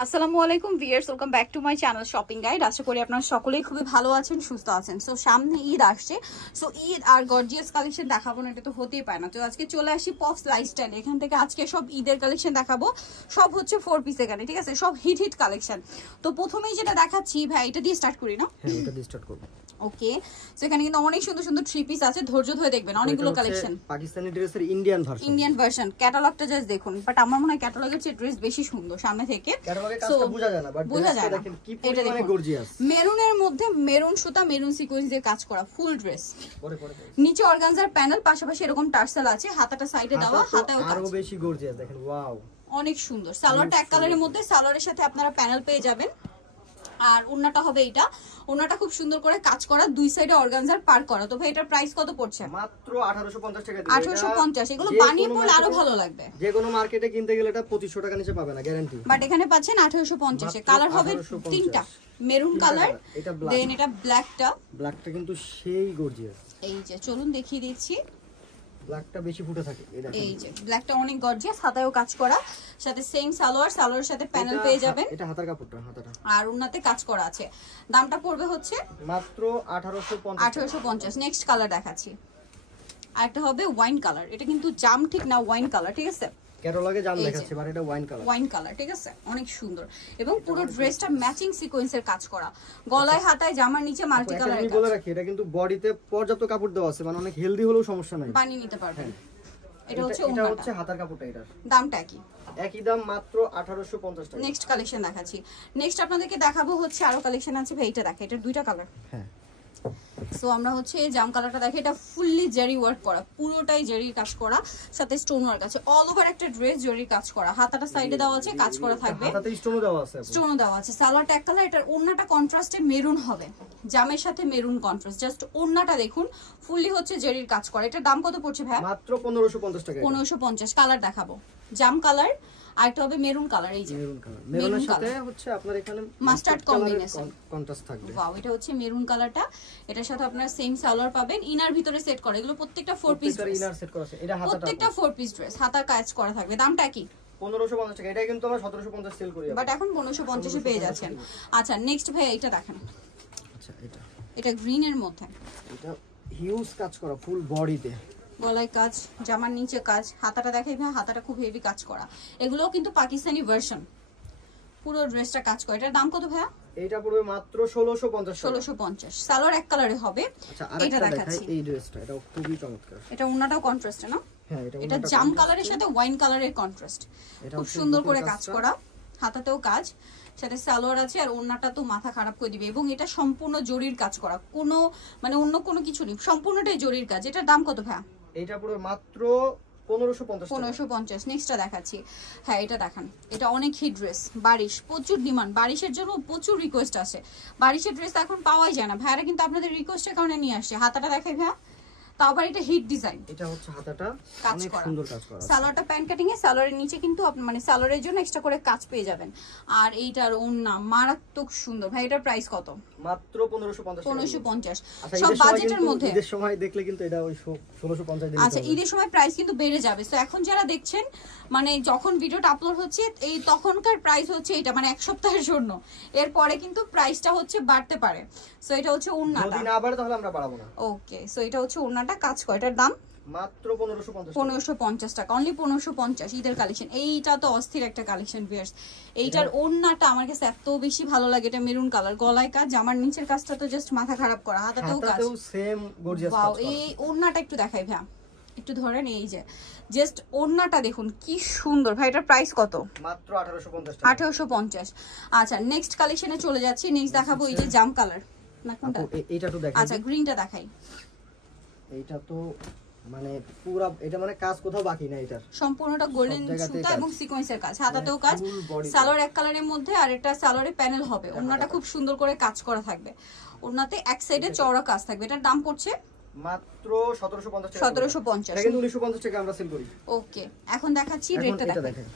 আসসালামু আলাইকুম viewers, welcome back to my channel shopping guide. আশা করি আপনারা সকলেই খুবই ভালো আছেন, সুস্থ আছেন। সো সামনে ঈদ আসছে, সো ঈদ আর গর্জিয়াস কালেকশন দেখাবো না, এটা তো হতেই পারে না। তো আজকে চলে আসি পপস লাইফস্টাইল, এখান থেকে আজকে সব ঈদের কালেকশন দেখাবো। সব হচ্ছে 4 পিস এখানে, ঠিক আছে? সব হিট হিট কালেকশন। তো প্রথমেই যেটা দেখাচ্ছি ভাই, এটা দিয়ে স্টার্ট করি না? হ্যাঁ, এটা দিয়ে স্টার্ট করব। ওকে, সো এখানে কিন্তু অনেক সুন্দর সুন্দর 3 পিস আছে, ধৈর্য ধরে দেখবেন, অনেকগুলো কালেকশন। পাকিস্তানি ড্রেসের ইন্ডিয়ান ভার্সন। ক্যাটালগটা জাস্ট দেখুন, বাট আমার মনে হয় ক্যাটালগের চেয়ে ড্রেস বেশি সুন্দর সামনে থেকে। ক্যাটালগের কাজটা বোঝা যায় না, বাট ড্রেসটা দেখেন কি পরিমাণে গর্জিয়াস। মেরুনের মধ্যে মেরুন সুতা, মেরুন সিকোয়েন্স দিয়ে কাজ করা ফুল ড্রেস। নিচে অর্গানজার প্যানেল, পাশাপাশি এরকম টার্সেল আছে, হাতাটা সাইডে দেওয়া, হাতাও কাজ। আরো বেশি গর্জিয়াস দেখেন, ওয়াও অনেক সুন্দর। সালোয়ারটা এক কালারের মধ্যে, সালোয়ারের সাথে আপনারা প্যানেল পেয়ে যাবেন। আর ওন্নাটা হবে এইটা, ওন্নাটা খুব সুন্দর করে কাজ করা, দুই সাইডে অর্গানজার পার করা। তো ভাই এটার প্রাইস কত পড়ছে? মাত্র 1850 টাকা। 1850। এগুলো বানিয়ে পড়লে আরো ভালো লাগবে। যে কোনো মার্কেটে কিনতে গেলে এটা 2500 টাকা নিচে পাবে না, গ্যারান্টি। বাট এখানে পাচ্ছেন 1850 এ। কালার হবে তিনটা, মেরুন কালার, দেন এটা ব্ল্যাকটা কিন্তু সেই গর্জিয়াস। এই যে চলুন দেখিয়ে দিচ্ছি, ব্ল্যাকটা বেশি ফুটে থাকে। এই যে ব্ল্যাকটা অনেক গর্জিয়াস, হাতায়ও কাজ করা, সাথে সেম সালোয়ারের সাথে প্যানেল পেয়ে যাবেন। এটা হাতার কাপড়টা, হাতাটা আর ওন্নাতে কাজ করা আছে। দামটা পড়বে হচ্ছে মাত্র 1850। নেক্সট কালার দেখাচ্ছি, আরেকটা হবে ওয়াইন কালার। এটা কিন্তু জাম ঠিক না, ওয়াইন কালার, ঠিক আছে? ক্যাটালগে জাম দেখাচ্ছে, বাট এটা ওয়াইন কালার, ঠিক আছে? অনেক সুন্দর, এবং পুরো ড্রেসটা ম্যাচিং সিকোয়েন্সের কাজ করা, গলায় হাতায় জামার নিচে মাল্টি কালারের কাজ। আমি বলে রাখি, এটা কিন্তু বডিতে পর্যাপ্ত কাপড় দেওয়া আছে, মানে অনেক হেলদি হলেও সমস্যা নাই, বানিয়ে নিতে পারবেন। এটা হচ্ছে হাতার কাপড়টা, এটার দামটা একই দাম, মাত্র 1850 টাকা। নেক্সট কালেকশন দেখাচ্ছি। নেক্সট আপনাদেরকে দেখাবো হচ্ছে আরো কালেকশন আছে ভাই, এটা দেখে, এটার দুইটা কালার। হ্যাঁ, সো আমরা হচ্ছে জাম কালারটা দেখে, এটা ফুললি জেরি ওয়ার্ক করা, পুরোটাই জেরির কাজ করা, সাথে স্টোন ওয়ার্ক আছে। অল ওভার একটা ড্রেস জেরির কাজ করা, হাতাটা সাইডে দেওয়া আছে, কাজ করা থাকবে, হাতাতে স্টোনও দেওয়া আছে। সালোয়ারটা এক কালার, এটার ওন্নাটা কন্ট্রাস্টে মেরুন হবে, জামের সাথে মেরুন কন্ট্রাস্ট। জাস্ট ওন্নাটা দেখুন, ফুললি হচ্ছে জেরির কাজ করা। এটার দাম কত পড়ছে ভাই? মাত্র 1550 টাকা। 1550। কালার দেখাবো, জাম কালার, আর একটা হবে মেরুন কালার। এই যে মেরুনের সাথে হচ্ছে আপনার এখানে মাস্টার্ড কম্বিনেশন কন্ট্রাস্ট থাকবে। ওয়াও, এটা হচ্ছে মেরুন কালারটা, এটার সাথে আপনারা সেম সালোয়ার পাবেন। ইনার ভিতরে সেট করা, এগুলো প্রত্যেকটা 4 পিস ড্রেস, ইনার সেট করা আছে। এটা হাতাটা প্রত্যেকটা 4 পিস ড্রেস, হাতার কাজ করা থাকবে। দামটা কি? 1550 টাকা। এটা কিন্তু আমরা 1750 সেল করি, বাট এখন 1550 এ পেয়ে যাচ্ছেন। আচ্ছা নেক্সট ভাই এটা দেখেন। আচ্ছা, এটা গ্রিন এর মধ্যে, এটা হিউজ কাজ করা, ফুল বডিতে গলায় কাজ, জামার নিচে কাজ, হাতাটা দেখাই ভাই, হাতাটা খুব হেভি কাজ করা। এগুলোও কিন্তু পাকিস্তানি ভার্সন, পুরো ড্রেসটা কাজ করা। এটার দাম কত ভাইয়া? এটা পড়বে মাত্র 1650 টাকা। 1650। সালোয়ার এক কালারে হবে। আচ্ছা, এটা দেখাচ্ছি, এই ড্রেসটা, এটা খুবই চমৎকার। এটা ওন্নাটাও কন্ট্রাস্টে না? হ্যাঁ, এটা জাম কালারের সাথে ওয়াইন কালারের কন্ট্রাস্ট, খুব সুন্দর করে কাজ করা, হাতাতেও কাজ, সাথে সালোয়ার আছে। আর ওন্নাটা তো মাথা খারাপ করে দিবে, এবং এটা সম্পূর্ণ জরির কাজ করা, কোনো মানে অন্য কোনো কিছু নেই, সম্পূর্ণটাই জরির কাজ। এটার দাম কত ভাই? এটা পুরো মাত্র 1550। নেক্সটটা দেখাচ্ছি। হ্যাঁ, এটা দেখান, এটা অনেক হিট ড্রেস, বারিশ, প্রচুর ডিমান্ড, বারিশের জন্য প্রচুর রিকোয়েস্ট আছে। বারিশের ড্রেস এখন পাওয়াই যায় না, ভাইরা কিন্তু আপনাদের রিকোয়েস্টের কারণে নিয়ে আসছে। হাতাটা দেখাই ভাইয়া, তাও আবার এটা হিট ডিজাইন, এটা হচ্ছে হাতাটা অনেক সুন্দর কাজ করা। সালোয়ারটা প্যান্ট কাটিং এ, সালোয়ারের নিচে কিন্তু আপনি মানে সালোয়ারের জন্য এক্সট্রা করে কাজ পেয়ে যাবেন। আর এইটার ওন্না মারাত্মক সুন্দর। ভাই এটার প্রাইস কত? মাত্র 1550। সব বাজেটের মধ্যে। ঈদের সময় দেখলে কিন্তু এটা ওই 1650 দিন। আচ্ছা, ঈদের সময় প্রাইস কিন্তু বেড়ে যাবে। সো এখন যারা দেখছেন, মানে যখন ভিডিওটা আপলোড হচ্ছে এই তখনকার প্রাইস হচ্ছে এটা, মানে এক সপ্তাহের জন্য, এরপরে কিন্তু প্রাইসটা হচ্ছে বাড়তে পারে। সো এটা হচ্ছে ওন্নাটা, যদি না বাড়ে তাহলে আমরা বাড়াবো না। ওকে, সো এটা হচ্ছে ওন্নাটা কাজ করে। এটার দাম মাত্র 1550 টাকা, অনলি 1550। ঈদের কালেকশন, এইটা তো অস্থির একটা কালেকশন ভিউয়ার্স। এইটার ওন্নাটা আমার কাছে এত বেশি ভালো লাগে, এটা মেরুন কালার, গলায় কাজ, জামার নিচের কাজটা তো জাস্ট মাথা খারাপ করা, হাতাতেও কাজ, সেম গর্জিয়াস কাজ ওয়াও। করা। এই ওন্নাটা একটু দেখাই ভাই, একটু ধরেন, এই যে জাস্ট ওন্নাটা দেখুন কি সুন্দর। ভাই এটার প্রাইস কত? মাত্র 1850 টাকা। 1850। আচ্ছা নেক্সট কালেকশনে চলে যাচ্ছি। নেক্সট দেখাবো এই যে জাম কালার, না কোনটা? এটা তো দেখাই। আচ্ছা, গ্রিনটা দেখাই। এইটা তো মানে পুরো, এটা মানে কাজ কোথাও বাকি নাই, এটার সম্পূর্ণটা গোল্ডেন সুতা এবং সিকোয়েন্সের কাজ, হাতাতেও কাজ, সালোয়ার এক কালারের মধ্যে, আর এটা সালোয়ারে প্যানেল হবে। ওন্নাটা খুব সুন্দর করে কাজ করা থাকবে, ওন্নাতে এক সাইডে চওড়া কাজ থাকবে। এটার দাম পড়ছে মাত্র 1750 টাকা। 1750। এটা কিন্তু 1950 টাকা আমরা সেল করি। ওকে, এখন দেখাচ্ছি রেটটা দেখেন।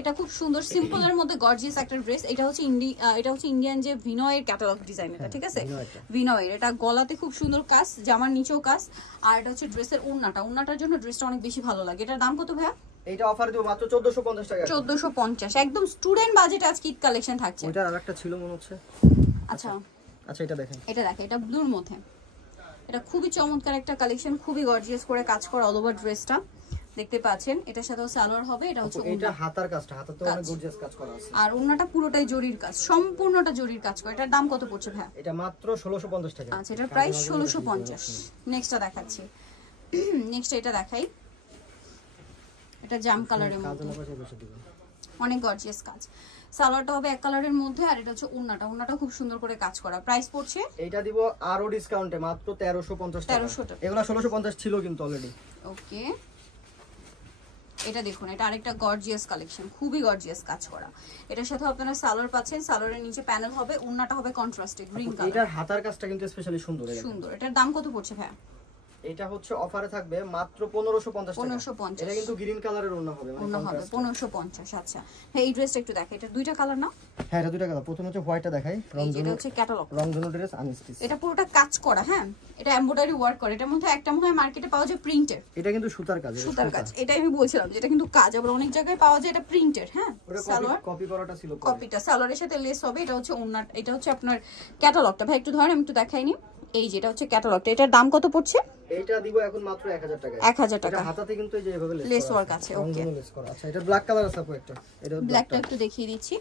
এটা খুব সুন্দর সিম্পলের মধ্যে গর্জিয়াস একটা ড্রেস। এটা হচ্ছে ইন্ডিয়ান যে ভিনয়ের ক্যাটালগ ডিজাইন, এটা ঠিক আছে? ভিনয়ের, এটা গলাতে খুব সুন্দর কাজ, জামার নিচেও কাজ। আর এটা হচ্ছে ড্রেসের ওন্নাটার জন্য ড্রেসটা অনেক বেশি ভালো লাগে। এটার দাম কত ভাইয়া? এইটা অফার দিব মাত্র 1450 টাকা। 1450 একদম স্টুডেন্ট বাজেট আজকে ঈদ কালেকশন থাকছে। ওইটার আরেকটা ছিল মনে হচ্ছে। আচ্ছা আচ্ছা এটা দেখেন, এটা ব্লুর মধ্যে, এটা খুবই চমৎকার একটা কালেকশন, খুবই গর্জিয়াস করে কাজ করা অল ওভার ড্রেসটা দেখতে পাচ্ছেন। এটার সাথেও সালোয়ার হবে, এটা হচ্ছে এটা হাতার কাজটা, হাতাতে অনেক গর্জিয়াস কাজ করা আছে। আর ওন্নাটা পুরোটাই জরির কাজ, সম্পূর্ণটা জরির কাজ করা। এটার দাম কত পড়ছে ভাই? এটা মাত্র 1650 টাকা। আচ্ছা এটার প্রাইস 1650। নেক্সটটা দেখাচ্ছি, নেক্সট এটা দেখাই, এটা জাম কালারের মধ্যে অনেক গর্জিয়াস কাজ। সালোয়ারটা হবে এক কালারের মধ্যে, আর এটা হচ্ছে ওন্নাটা খুব সুন্দর করে কাজ করা। প্রাইস পড়ছে এটা দিব আরো ডিসকাউন্টে মাত্র 1350 টাকা। 1300 টাকা। এগুলা 1650 ছিল কিন্তু অলরেডি। ওকে এটা দেখুন, এটা আরেকটা গর্জিয়াস কালেকশন, খুবই গর্জিয়াস কাজ করা। এটার সাথে আপনারা সালোয়ার পাচ্ছেন, সালোয়ারের নিচে প্যানেল হবে, ওন্নাটা হবে কন্ট্রাস্টে গ্রিন কালার। এটার হাতার কাজটা কিন্তু স্পেশালি সুন্দর। এটার দাম কত পড়ছে ভাই? এটা হচ্ছে অফারে থাকবে মাত্র 1550 টাকা। 1550। এটা কিন্তু গ্রিন কালারের ওন্না হবে, ওন্না হবে 1550। আচ্ছা হ্যাঁ এই ড্রেসটা একটু দেখে, এটা দুইটা কালার না? হ্যাঁ এটা দুইটা কালার। প্রথম হচ্ছে হোয়াইটটা দেখাই, এটা হচ্ছে ক্যাটালগ রংধনু ড্রেস আনস্টিচ। এটা পুরোটা কাজ করা, হ্যাঁ এটা এমব্রয়ডারি ওয়ার্ক করে। এটার মধ্যে একটা মনে হয় মার্কেটে পাওয়া যায় প্রিন্টের, এটা কিন্তু সুতার কাজ। সুতার কাজ, এটাই আমি বলছিলাম যেটা কিন্তু কাজ, আবার অনেক জায়গায় পাওয়া যায় এটা প্রিন্টের। হ্যাঁ সালোয়ার কপি করাটা ছিল, কপিটা সালোয়ারের সাথে লেস হবে। এটা হচ্ছে ওন্না, এটা হচ্ছে আপনার ক্যাটালগটা। ভাই একটু ধরেন আমি একটু দেখাইনি, এই যে এটা হচ্ছে ক্যাটালগটা। এটার দাম কত পড়ছে? এটা দিব এখন মাত্র 1000 টাকা। 1000 টাকা। এটা হাতাতে কিন্তু এই যে এভাবে লেস ওয়ার্ক আছে। ওকে লেস করা। আচ্ছা এটা ব্ল্যাক কালার আছে আপু একটা, এটা ব্ল্যাকটা একটু দেখিয়ে দিচ্ছি।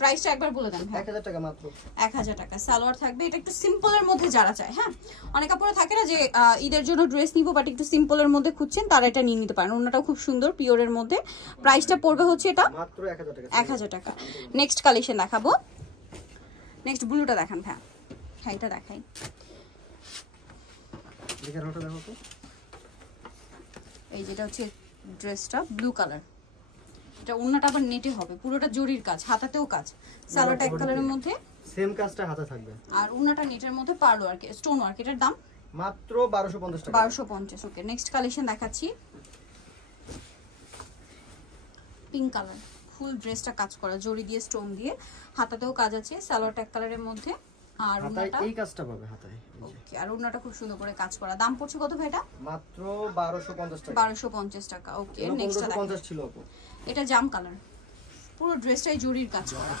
প্রাইসটা একবার বলে দেন ভাই। 1000 টাকা মাত্র। 1000 টাকা। সালোয়ার থাকবে, এটা একটু সিম্পলের মধ্যে যারা চায়, হ্যাঁ অনেক কাপড়ে থাকে না যে ঈদের জন্য ড্রেস নিব বাট একটু সিম্পলের মধ্যে খুঁজছেন, তারা এটা নিয়ে নিতে পারেন। ওন্নাটাও খুব সুন্দর পিওরের মধ্যে। প্রাইসটা পড়বে হচ্ছে এটা মাত্র 1000 টাকা। 1000 টাকা। নেক্সট কালেকশন দেখাবো, নেক্সট ব্লুটা দেখান ভাই। হ্যাঁ এটা দেখাই, দেখো তো এই যেটা হচ্ছে ড্রেসটা ব্লু কালার। এটা ওন্নাটা আবার নেটে হবে, পুরোটা জরির কাজ, হাতাতেও কাজ। সালোয়ারটা এক কালারের মধ্যে, সেম কাজটা হাতে থাকবে, আর ওন্নাটা নেটের মধ্যে পার্ল ওয়ার্ক স্টোন ওয়ার্ক। এটার দাম মাত্র 1250 টাকা। 1250। ওকে নেক্সট কালেকশন দেখাচ্ছি, পিঙ্ক কালার, ফুল ড্রেসটা কাজ করা জরি দিয়ে স্টোন দিয়ে, হাতাতেও কাজ আছে। সালোয়ারটা এক কালারের মধ্যে, আর ওন্নাটা এই কাজটা পাবে হাতায়। ওকে আর ওন্নাটা খুব সুন্দর করে কাজ করা। দাম পড়ছে কত ভাই এটা? মাত্র 1250 টাকা। 1250 টাকা। ওকে নেক্সটটা দেখো, 1250 ছিল আপু। এটা জাম কালার, পুরো ড্রেসটাই জরির কাজ করা,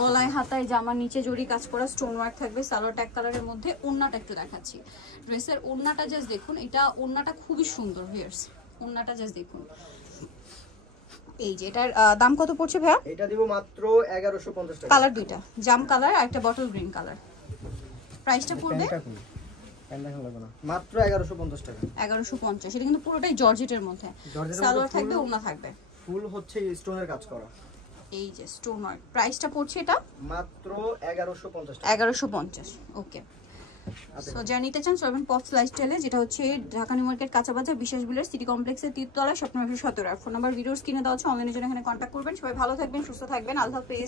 গলায় হাতায় জামার নিচে জরি কাজ করা, স্টোন ওয়ার্ক থাকবে। সালোয়ারটা এক কালারের মধ্যে। ওন্নাটা একটু দেখাচ্ছি, ড্রেসের ওন্নাটা জাস্ট দেখুন, এটা ওন্নাটা খুবই সুন্দর ভিউয়ার্স, ওন্নাটা জাস্ট দেখুন। এই যে এটার দাম কত পড়ছে ভাইয়া? এটা দিব মাত্র 1150 টাকা। কালার দুইটা, জাম কালার আর একটা বটল গ্রিন কালার। প্রাইসটা পড়বে মাত্র 1150 টাকা। 1150। এটা কিন্তু পুরোটাই জর্জেটের মধ্যে, সালোয়ার থাকবে, ওন্না থাকবে, ফুল হচ্ছে স্টোনের কাজ করা। এই যে স্টোন ওয়ার্ক। প্রাইসটা পড়ছে এটা মাত্র 1150 টাকা। 1150। ওকে সো যা নিতে চান সরবেন পপস লাইফস্টাইলে, যেটা হচ্ছে ঢাকা নিউ মার্কেট কাঁচা বাজার বিশ্বাস বিল্ডার সিটি কমপ্লেক্সের 3 তলায়, স্বপ্ন 17। ফোন নাম্বার ভিডিওস কিনে দেওয়া হচ্ছে, অনলাইনের জন্য এখানে কন্ট্যাক্ট করবেন। সবাই ভালো থাকবেন, সুস্থ থাকবেন, আল্লাহ হাফেজ।